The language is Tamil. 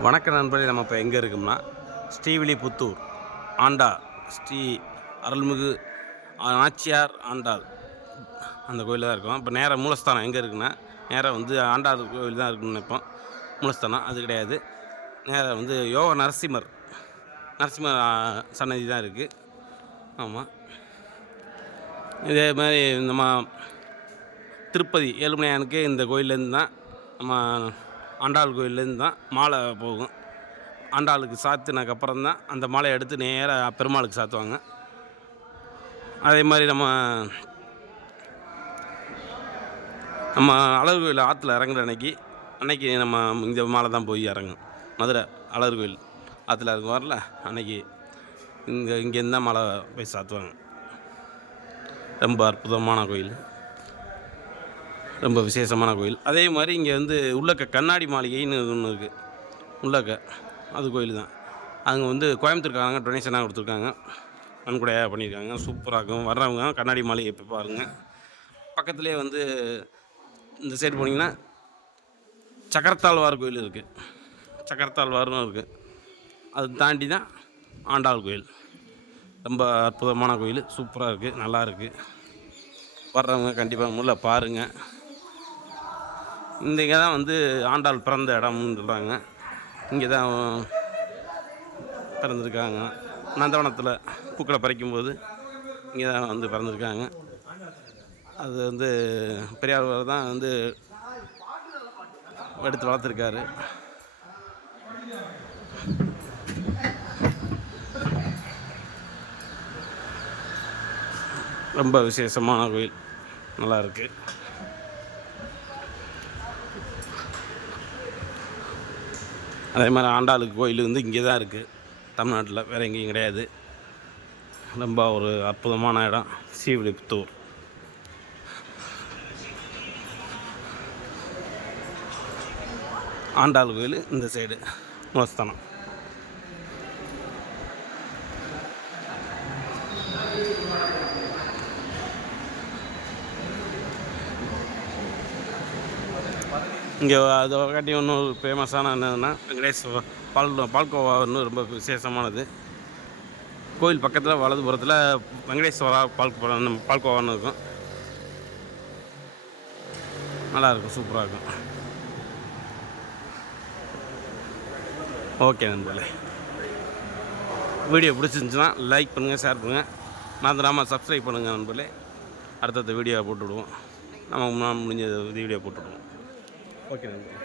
வணக்க நண்பர்களே, நம்ம இப்போ எங்கே இருக்கோம்னா ஸ்ரீவில்லிபுத்தூர் ஆண்டாள் ஸ்ரீ அருள்மிகு நாச்சியார் ஆண்டாள் அந்த கோயிலில் தான் இருக்கோம். இப்போ நேராக மூலஸ்தானம் எங்கே இருக்குன்னா, நேராக வந்து ஆண்டாள் கோயில் தான் இருக்குன்னு நினைப்போம். மூலஸ்தானம் அது கிடையாது. நேராக வந்து யோக நரசிம்மர் சன்னதி தான் இருக்குது. ஆமாம், இதே மாதிரி நம்ம திருப்பதி ஏழுமலையானுக்கு இந்த கோயிலேருந்து தான், நம்ம ஆண்டாள் கோயிலேருந்து தான் மாலை போகும். ஆண்டாளுக்கு சாத்தினதுக்கப்புறம் தான் அந்த மாலையை எடுத்து நேராக பெருமாளுக்கு சாத்துவாங்க. அதே மாதிரி நம்ம அழகர் கோயில் ஆற்றுல இறங்குற அன்னைக்கு நம்ம இந்த மாலை தான் போய் இறங்கும். மதுரை அழகர் கோயில் ஆற்றுல வரல அன்னைக்கு இங்கேருந்து தான் மாலை போய் சாத்துவாங்க. ரொம்ப அற்புதமான கோயில், ரொம்ப விசேஷமான கோயில். அதே மாதிரி இங்கே வந்து உள்ளக்க கண்ணாடி மாளிகைன்னு ஒன்று இருக்குது. உள்ளக்க அது கோயில் தான். அங்கே வந்து கோயம்புத்தூர்காரங்க டொனேஷனாக கொடுத்துருக்காங்க, நன்கொடையாக பண்ணியிருக்காங்க. சூப்பராக இருக்கும். வர்றவங்க கண்ணாடி மாளிகை இப்போ பாருங்கள். பக்கத்துலேயே வந்து இந்த சைடு போனீங்கன்னா சக்கரத்தாழ்வார் கோயில் இருக்குது. சக்கரத்தாழ்வாரும் இருக்குது. அது தாண்டி தான் ஆண்டாள் கோயில். ரொம்ப அற்புதமான கோயில், சூப்பராக இருக்குது, நல்லா இருக்குது. வர்றவங்க கண்டிப்பாக முள்ள பாருங்கள். இங்கே தான் வந்து ஆண்டாள் பிறந்த இடம்னு சொல்கிறாங்க. இங்கே தான் பிறந்திருக்காங்க. நந்தவனத்தில் பூக்களை பறிக்கும்போது இங்கே தான் வந்து பிறந்திருக்காங்க. அது வந்து பெரியார் தான் வந்து எடுத்து வளர்த்துருக்காரு. ரொம்ப விசேஷமான கோயில், நல்லா இருக்குது. அதே மாதிரி ஆண்டாளுக்கு கோயில் வந்து இங்கே தான் இருக்குது, தமிழ்நாட்டில் வேறு எங்கேயும் கிடையாது. ரொம்ப ஒரு அற்புதமான இடம் ஸ்ரீவில்லிபுத்தூர். ஆண்டாள் கோயில் இந்த சைடு மூலஸ்தானம். இங்கே அதை காட்டி இன்னும் ஃபேமஸான என்னதுன்னா வெங்கடேஸ்வர பால்கோவான்னு ரொம்ப விசேஷமானது. கோயில் பக்கத்தில் வலதுபுறத்தில் வெங்கடேஸ்வரா பால்கோவான்னு இருக்கும். நல்லாயிருக்கும், சூப்பராக இருக்கும். ஓகே நண்பர்களே, வீடியோ பிடிச்சிருந்துச்சுன்னா லைக் பண்ணுங்கள், ஷேர் பண்ணுங்கள், மறந்துடாமல் சப்ஸ்கிரைப் பண்ணுங்கள் நண்பர்களே. அடுத்தடுத்த வீடியோவை போட்டுவிடுவோம். நம்ம முடிஞ்ச வீடியோ போட்டுவிடுவோம். ஓகே நண்பர்களே.